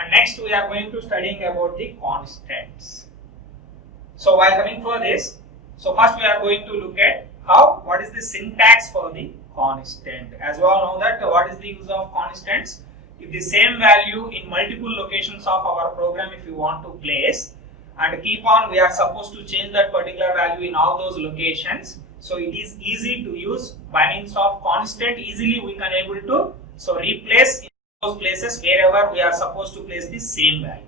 And next we are going to studying about the constants. So while coming for this, so first we are going to look at what is the syntax for the constant. As you all know that what is the use of constants? If the same value in multiple locations of our program if you want to place and keep on, we are supposed to change that particular value in all those locations. So it is easy to use by means of constant. Easily we can able to replace in those places wherever we are supposed to place the same value.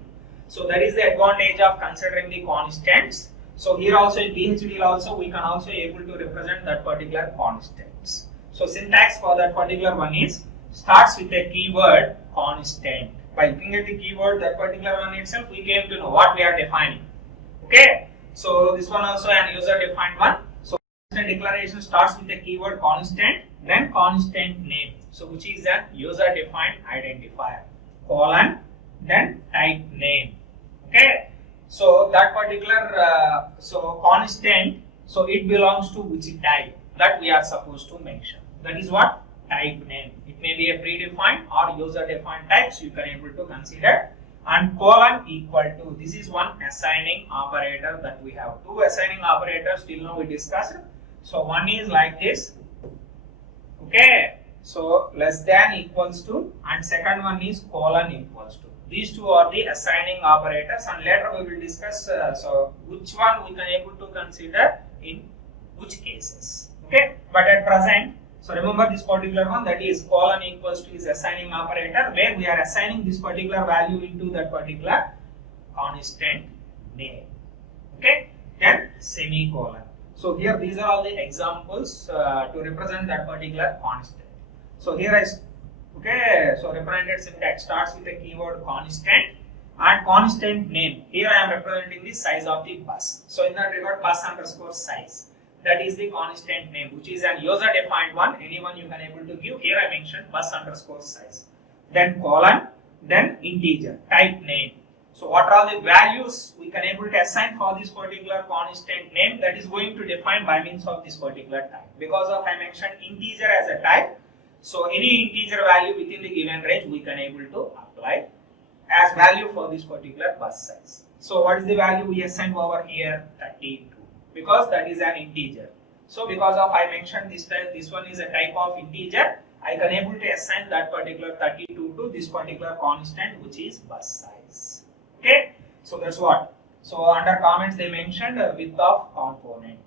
So that is the advantage of considering the constants. So here also in PHDL also we can also able to represent that particular constants. So syntax for that particular one is starts with a keyword constant. By looking at the keyword, that particular one itself, we came to know what we are defining. Okay. So this one also an user defined one. So constant declaration starts with a keyword constant, then constant name. So which is a user defined identifier, colon, then type name. Okay. So that particular constant, so it belongs to which type that we are supposed to mention. That is what type name. It may be a predefined or user defined type, so you can able to consider. And colon equal to, this is one assigning operator that we have. Two assigning operators till now we discussed. So one is like this. Okay. So less than equals to, and second one is colon equals to. These two are the assigning operators, and later we will discuss so which one we can able to consider in which cases. Okay. But at present, so remember this particular one, that is colon equals to is assigning operator where we are assigning this particular value into that particular constant name. Okay. Then semicolon. So here these are all the examples to represent that particular constant. So here so represented syntax starts with a keyword constant and constant name. Here I am representing the size of the bus. So in that regard, bus underscore size. That is the constant name, which is an user defined one. Anyone you can able to give. Here I mentioned bus underscore size. Then colon, then integer, type name. So what are the values we can able to assign for this particular constant name that is going to define by means of this particular type. Because of I mentioned integer as a type. So any integer value within the given range we can able to apply as value for this particular bus size. So what is the value we assign over here? 32. Because that is an integer. So because of I mentioned this one is a type of integer, I can able to assign that particular 32 to this particular constant which is bus size. Okay. So that's what. So under comments they mentioned width of component.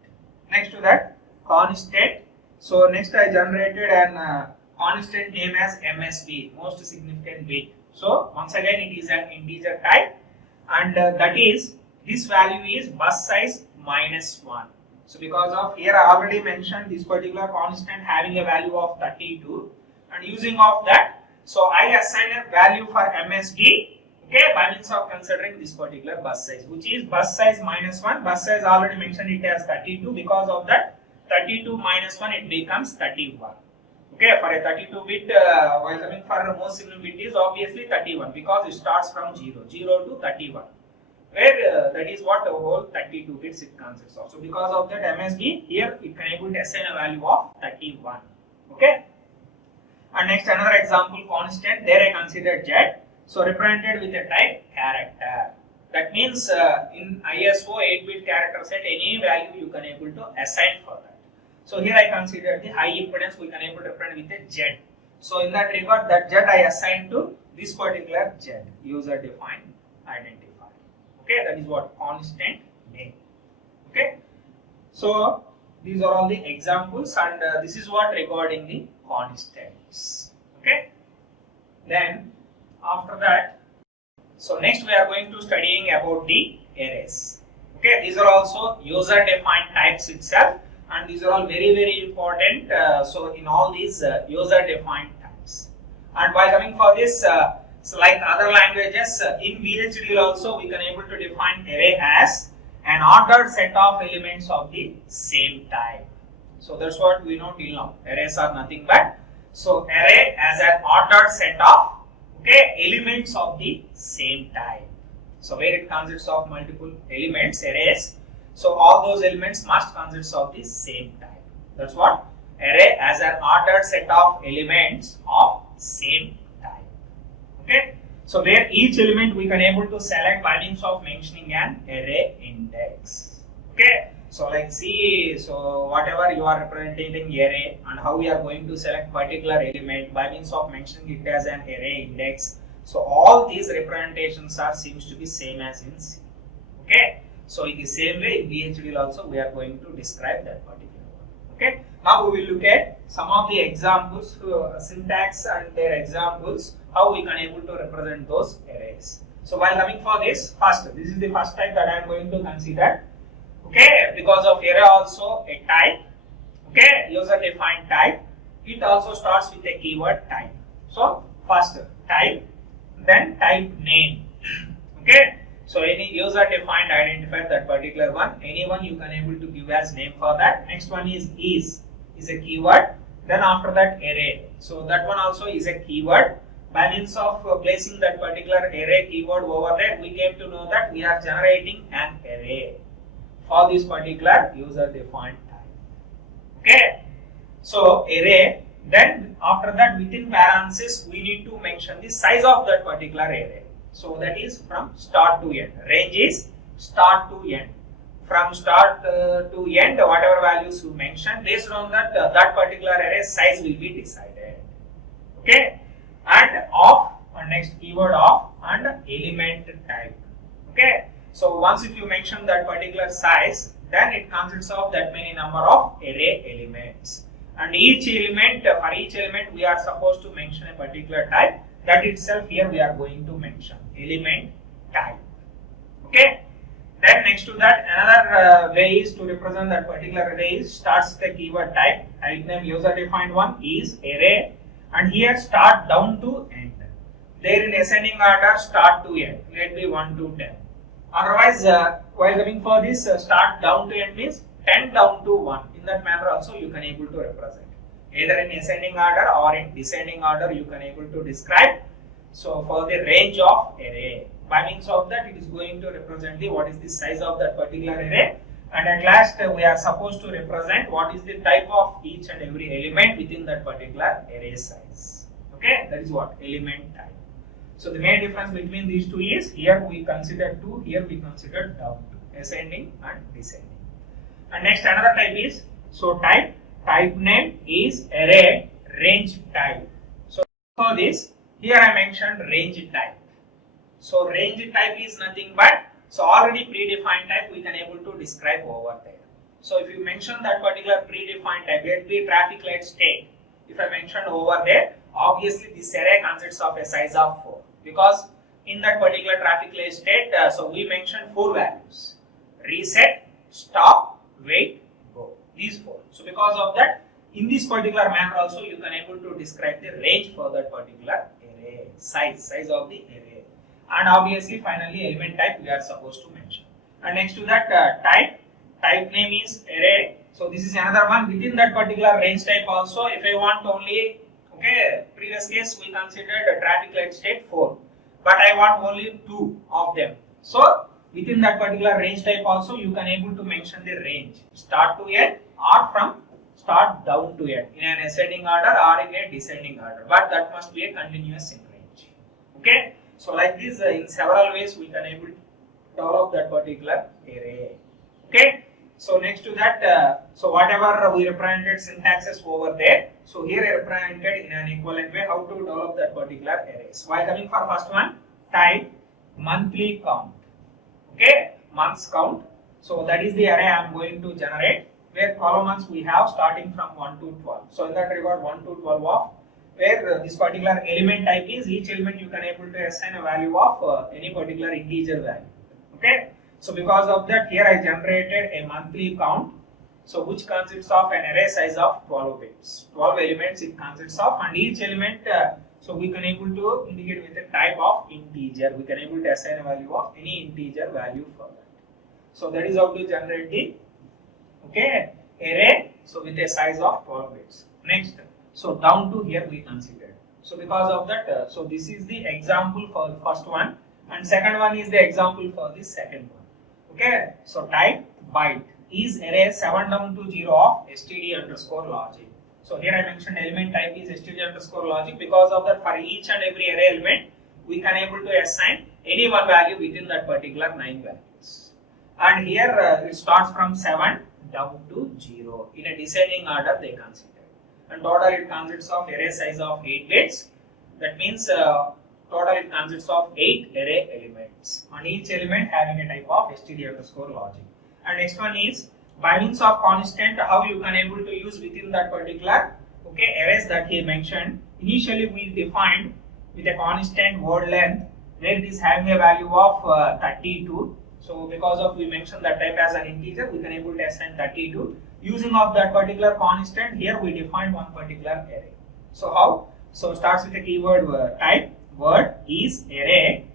Next to that constant. So next I generated an constant name as MSB, most significant bit. So once again it is an integer type, and that is this value is bus size minus 1. So because of here I already mentioned this particular constant having a value of 32, and using of that, so I assign a value for MSB, okay, by means of considering this particular bus size, which is bus size minus 1. Bus size already mentioned it as 32. Because of that 32 minus 1 it becomes 31. Okay, for a 32 bit, while coming for a most significant bit is obviously 31 because it starts from 0 to 31. Where that is what the whole 32 bits it consists of. So because of that MSB, here it can able to assign a value of 31. Okay. And next another example constant, there I consider Z. So represented with a type character. That means in ISO 8-bit character set, any value you can able to assign for that. So here I consider the high impedance we can able to represent with a Z. So in that regard, that Z I assign to this particular Z, user defined identifier. Okay, that is what constant name. Okay, so these are all the examples, and this is what regarding the constants. Okay, then after that, so next we are going to studying about the arrays. Okay, these are also user defined types itself, and these are all very important. So in all these user defined types, and while coming for this. So like other languages, in PHDL also we can able to define array as an ordered set of elements of the same type. So that's what we know till now. Arrays are nothing but, so array as an ordered set of elements of the same type. So where it consists of multiple elements, arrays. So all those elements must consist of the same type. That's what array as an ordered set of elements of same type. Okay. So where each element we can able to select by means of mentioning an array index. Okay. So like see, so whatever you are representing array and how we are going to select particular element by means of mentioning it as an array index. So all these representations are seems to be same as in C. Okay. So in the same way in VHDL also we are going to describe that particular one. Okay. Now we will look at some of the examples, syntax and their examples, how we can able to represent those arrays. So while coming for this, first, this is the first type that I am going to consider. Okay, because of array also a type. Okay, user defined type. It also starts with a keyword type. So first type, then type name. Okay, so any user defined identifier, that particular one, anyone you can able to give as name for that. Next one is a keyword. Then after that array. So that one also is a keyword. By means of placing that particular array keyword over there, we came to know that we are generating an array for this particular user defined type. Okay. So array, then after that within parenthesis we need to mention the size of that particular array. So that is from start to end. Range is start to end. From start to end, whatever values you mention, based on that that particular array size will be decided. Okay. And of, and next keyword of, and element type. Okay. So once if you mention that particular size, then it consists of that many number of array elements. And each element, for each element we are supposed to mention a particular type. That itself here we are going to mention element type. Okay. Then next to that, another way is to represent that particular array is starts the keyword type. Type name user defined one is array, and here start down to end. There in ascending order start to end. Let be 1 to 10. Otherwise, while coming for this, start down to end means 10 down to 1. In that manner also you can able to represent. Either in ascending order or in descending order you can able to describe. So for the range of array, by means of that it is going to represent the what is the size of that particular array, and at last we are supposed to represent what is the type of each and every element within that particular array size. Okay, that is what element type. So the main difference between these two is here we consider 2, here we consider down to, ascending and descending. And next another type is, so type name is array range type. So for this, here I mentioned range type. So range type is nothing but, so already predefined type we can able to describe over there. So if you mention that particular predefined type, let be traffic light state. If I mention over there, obviously this array consists of a size of 4, because in that particular traffic light state, so we mentioned 4 values: reset, stop, wait, go. These 4. So because of that, in this particular manner also you can able to describe the range for that particular array, size of the array. And obviously finally element type we are supposed to mention. And next to that type name is array. So this is another one. Within that particular range type also, if I want only, okay, previous case we considered a traffic light state 4, but I want only 2 of them. So within that particular range type also you can able to mention the range, start to end or from start down to end, in an ascending order or in a descending order, but that must be a continuous in range. Okay. So like this, in several ways we can able to develop that particular array. Okay. So next to that, so whatever we represented syntaxes over there, so here I represented in an equivalent way how to develop that particular arrays. While coming for first one, type monthly count. Okay, months count. So that is the array I am going to generate, where columns we have starting from 1 to 12. So in that regard 1 to 12 of, where this particular element type is, each element you can able to assign a value of any particular integer value. Okay. So because of that, here I generated a monthly count, so which consists of an array size of 12 bits. 12 elements it consists of, and each element, so we can able to indicate with a type of integer. We can able to assign a value of any integer value for that. So that is how to generate the array, so with a size of 12 bits. Next, so down to here we considered. So because of that, so this is the example for the first one, and second one is the example for the second one. Okay, so type byte is array 7 down to 0 of std underscore logic. So here I mentioned element type is std underscore logic. Because of that, for each and every array element we can able to assign any one value within that particular 9 values. And here it starts from 7 down to 0 in a descending order they consider. And total it consists of array size of 8 bits. That means total it consists of 8 array elements, and each element having a type of std underscore logic. And next one is by means of constant, how you can able to use within that particular arrays that he mentioned. Initially we defined with a constant word length where it is having a value of 32. So because of we mentioned that type as an integer, we can able to assign 32. Using of that particular constant, here we define one particular array. So how? So starts with a keyword type, word is array,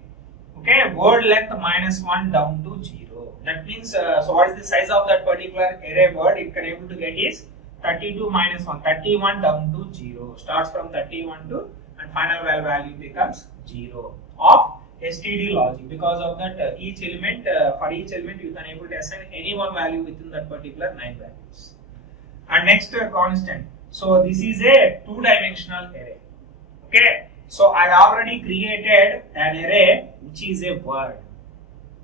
word length -1 down to 0. That means, so what is the size of that particular array word it can able to get is 32 minus 1, 31 down to 0. Starts from 31 to, and final value becomes 0 of std logic. Because of that each element, for each element you can able to assign any one value within that particular 9 values. And next constant. So this is a 2-dimensional array. So I already created an array which is a word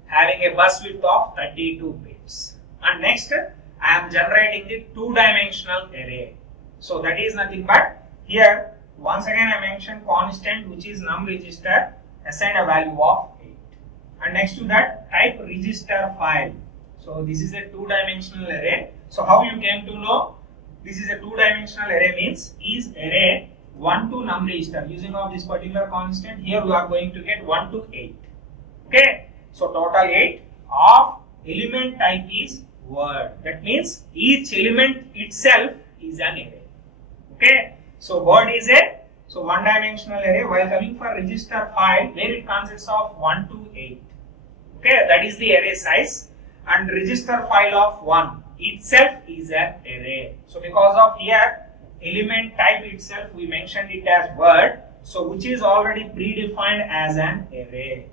having a bus width of 32 bits. And next I am generating the 2-dimensional array. So that is nothing but here once again I mentioned constant which is num register, assign a value of 8. And next to that type register file. So this is a 2-dimensional array. So how you came to know this is a 2-dimensional array means is array 1 to num register. Using of this particular constant, here we are going to get 1 to 8. So total 8 of element type is word. That means each element itself is an array. So word is a 1-dimensional array, while coming for register file where it consists of 1 to 8. That is the array size, and register file of 1 itself is an array. So because of here element type itself we mentioned it as word, so which is already predefined as an array.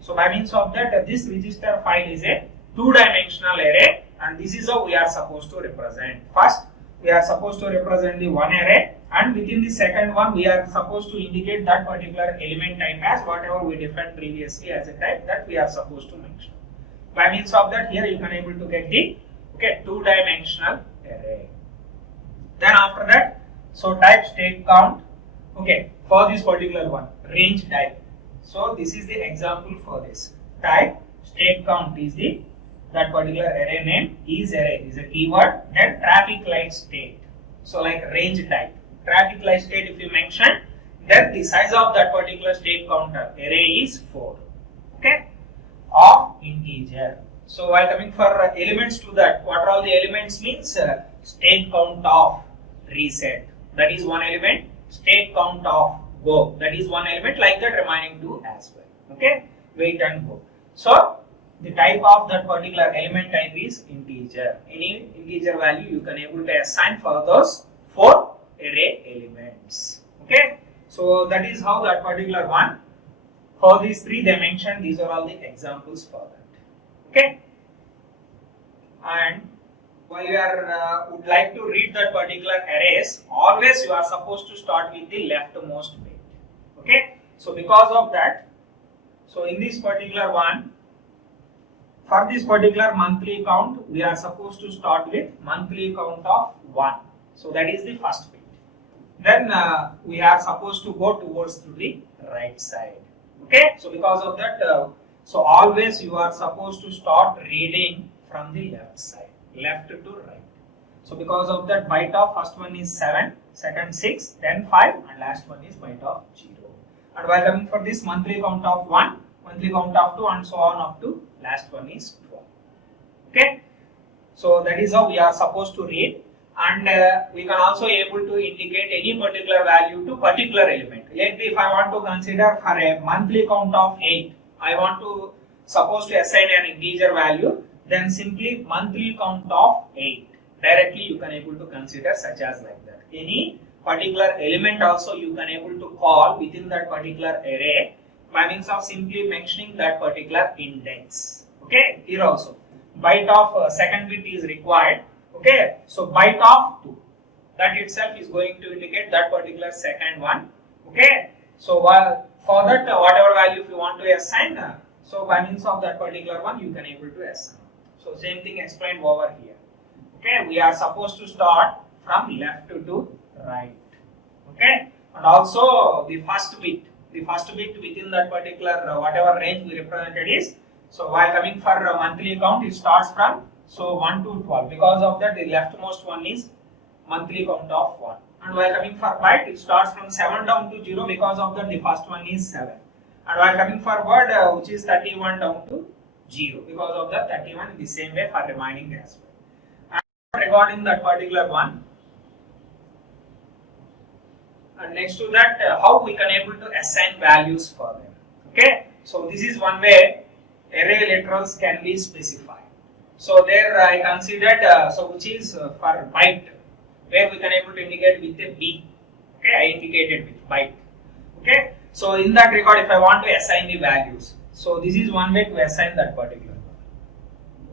So by means of that this register file is a 2-dimensional array, and this is how we are supposed to represent. First we are supposed to represent the one array, and within the second one we are supposed to indicate that particular element type as whatever we defined previously as a type that we are supposed to mention. By means of that here you can able to get the 2-dimensional array. Then after that, so type state count, for this particular one, range type. So this is the example for this. Type state count is the that particular array name is array is a keyword. Then traffic light state. So like range type, traffic light state if you mention, then the size of that particular state counter array is 4. Of integer. So while coming for elements to that, what are all the elements means state count of reset, that is one element. State count of go, that is one element. Like that remaining two as well. Wait and go. So the type of that particular element type is integer. Any integer value you can able to assign for those 4 array elements. So that is how that particular one. For these 3 dimensions, these are all the examples for that. And while you are would like to read that particular arrays, always you are supposed to start with the leftmost bit. So because of that, so in this particular one, for this particular monthly count, we are supposed to start with monthly count of 1. So that is the first bit. Then we are supposed to go towards to the right side. So because of that, so always you are supposed to start reading from the left side, left to right. So because of that, byte of first one is 7, second 6, then 5, and last one is byte of 0. And while coming for this monthly count of 1, monthly count of 2, and so on up to last one is 12. So that is how we are supposed to read. And we can also able to indicate any particular value to particular element. Let me, if I want to consider for a monthly count of 8, I want to suppose to assign an integer value, then simply monthly count of 8. Directly you can able to consider such as like that. Any particular element also you can able to call within that particular array by means of simply mentioning that particular index. Here also byte of second bit is required. So byte of 2, that itself is going to indicate that particular second one. So while for that whatever value if you want to assign, so by means of that particular one you can able to assign. So same thing explained over here. Okay, we are supposed to start from left to right. Okay, and also the first bit within that particular whatever range we represented is, so while coming for monthly count it starts from 1 to 12, because of that the leftmost one is monthly count of 1, and while coming for byte it starts from 7 down to 0, because of that the first one is 7, and while coming for word which is 31 down to 0, because of the 31 in the same way for remaining as well. And regarding that particular one, and next to that how we can able to assign values for them. Okay, so this is one way array literals can be specified. So there I considered so which is for byte, where we can able to indicate with a B. Okay, I indicated with byte. Okay, so in that regard if I want to assign the values, so this is one way to assign that particular one.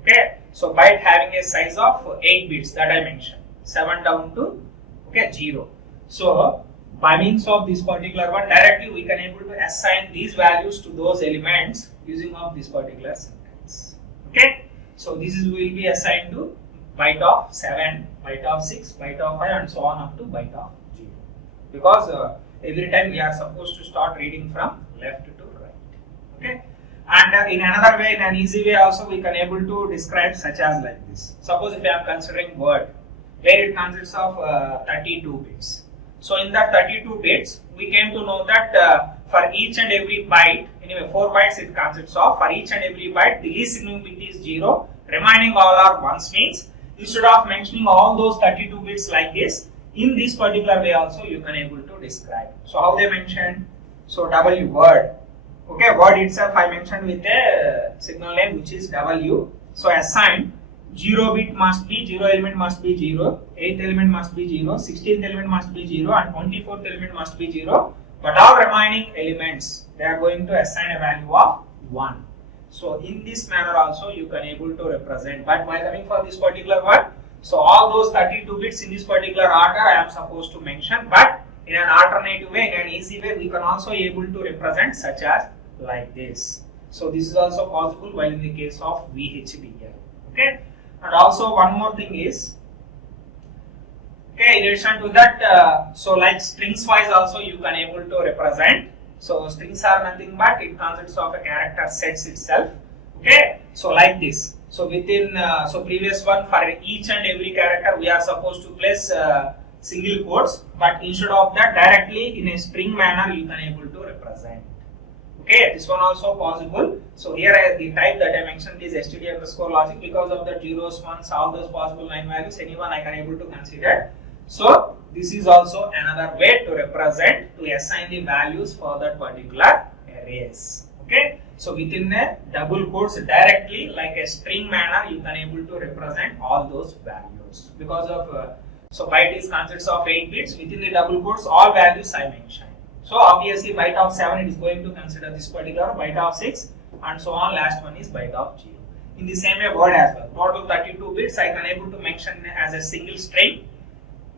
Okay, so byte having a size of 8 bits that I mentioned, 7 down to 0. So by means of this particular one, directly we can able to assign these values to those elements using of this particular syntax. Okay, so this is will be assigned to byte of 7, byte of 6, byte of 5 and so on up to byte of 0, because every time we are supposed to start reading from left to right. Okay, and in another way, in an easy way also we can able to describe such as like this. Suppose if I am considering word where it consists of 32 bits. So in that 32 bits, we came to know that for each and every byte, anyway 4 bytes it consists of, for each and every byte the least significant bit is 0, remaining all are ones, means instead of mentioning all those 32 bits like this, in this particular way also you can able to describe. So how they mentioned? So W word. Okay, word itself I mentioned with a signal name which is W. So assigned 0 bit must be 0 element must be 0, 8th element must be 0, 16th element must be 0 and 24th element must be 0, but all remaining elements they are going to assign a value of 1. So in this manner also you can able to represent, but while coming for this particular one, so all those 32 bits in this particular order I am supposed to mention, but in an alternative way, in an easy way, we can also able to represent such as like this. So this is also possible while in the case of VHDL. Okay. And also one more thing is, okay, in addition to that, so like strings wise also you can able to represent. So strings are nothing but it consists of a character sets itself. Okay, so like this. So within, so previous one for each and every character we are supposed to place single quotes, but instead of that directly in a string manner you can able to represent. Okay, this one also possible. So here the type that I mentioned is std_logic, because of the zeros, ones, all those possible line values, anyone I can able to consider. So this is also another way to represent, to assign the values for that particular arrays. Okay, so within a double quotes directly like a string manner you can able to represent all those values, because of so byte is consists of 8 bits, within the double quotes all values I mentioned. So obviously byte of 7 it is going to consider this particular, byte of 6 and so on, last one is byte of 0. In the same way word as well, total 32 bits I can able to mention as a single string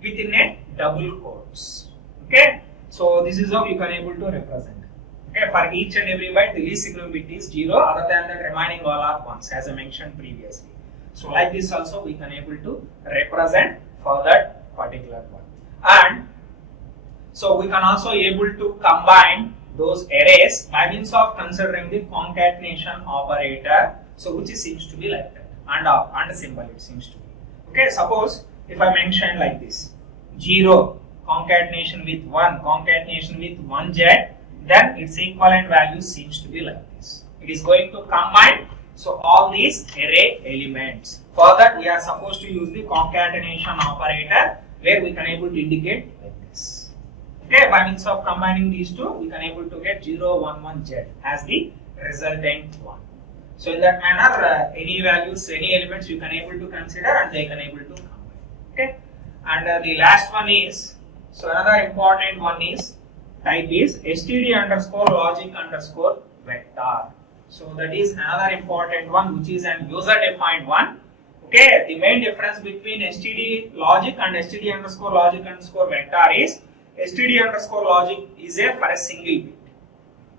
within a double quotes. Okay, so this is how you can able to represent. Okay, for each and every byte the least significant bit is 0, other than that remaining all are ones as I mentioned previously. So like this also we can able to represent for that particular one. And so we can also able to combine those arrays by means of considering the concatenation operator. So which seems to be like that, and symbol it seems to be. Okay, suppose if I mention like this, 0 concatenation with 1 concatenation with 1z, then its equivalent value seems to be like this. It is going to combine so all these array elements. For that we are supposed to use the concatenation operator, where we can able to indicate like this. Okay, by means of combining these two, we can able to get 0, 1, 1z as the resultant one. So in that manner, any values, any elements you can able to consider and they can able to combine. Okay, and the last one is, so another important one is type is std_logic_vector. So that is another important one, which is an user defined one. Okay, the main difference between std logic and std_logic_vector is std_logic is a for a single bit.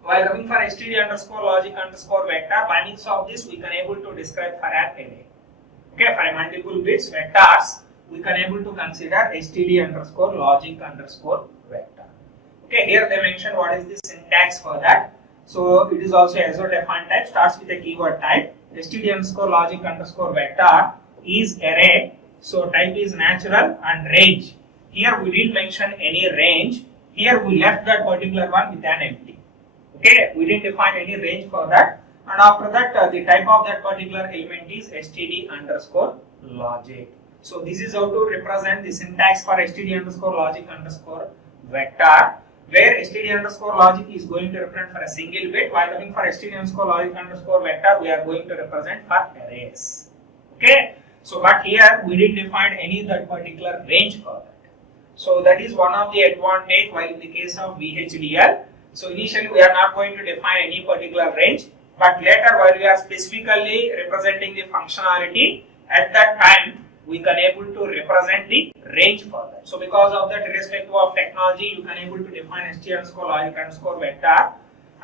while coming for std underscore logic underscore vector, by means of this we can able to describe for an array. Okay, for multiple bits vectors, we can able to consider std underscore logic underscore vector. Okay, here they mention what is the syntax for that. So it is also ASO defined type, starts with a keyword type. Std underscore logic underscore vector is array. So type is natural and range. Here we didn't mention any range. Here we left that particular one with an empty. Okay, we didn't define any range for that. And after that, the type of that particular element is std underscore logic. So this is how to represent the syntax for std underscore logic underscore vector, where std underscore logic is going to represent for a single bit, while coming for std underscore logic underscore vector, we are going to represent for arrays. Okay, so but here we didn't define any that particular range for that. So that is one of the advantage while in the case of VHDL. So initially we are not going to define any particular range, but later while we are specifically representing the functionality, at that time we can able to represent the range for that. So because of that, irrespective of technology, you can able to define std underscore logic underscore vector,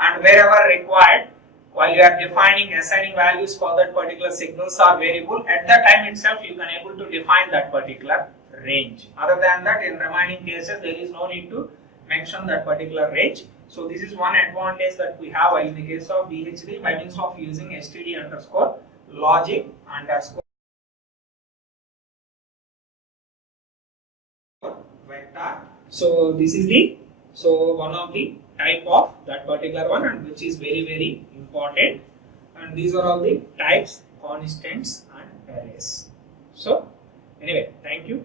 and wherever required, while you are defining assigning values for that particular signals or variable, at that time itself you can able to define that particular range. Other than that, in remaining cases there is no need to mention that particular range. So this is one advantage that we have while in the case of VHDL by means of using std underscore logic underscore vector. So this is the one of the type of that particular one, and which is very important. And these are all the types, constants and arrays. So anyway, thank you.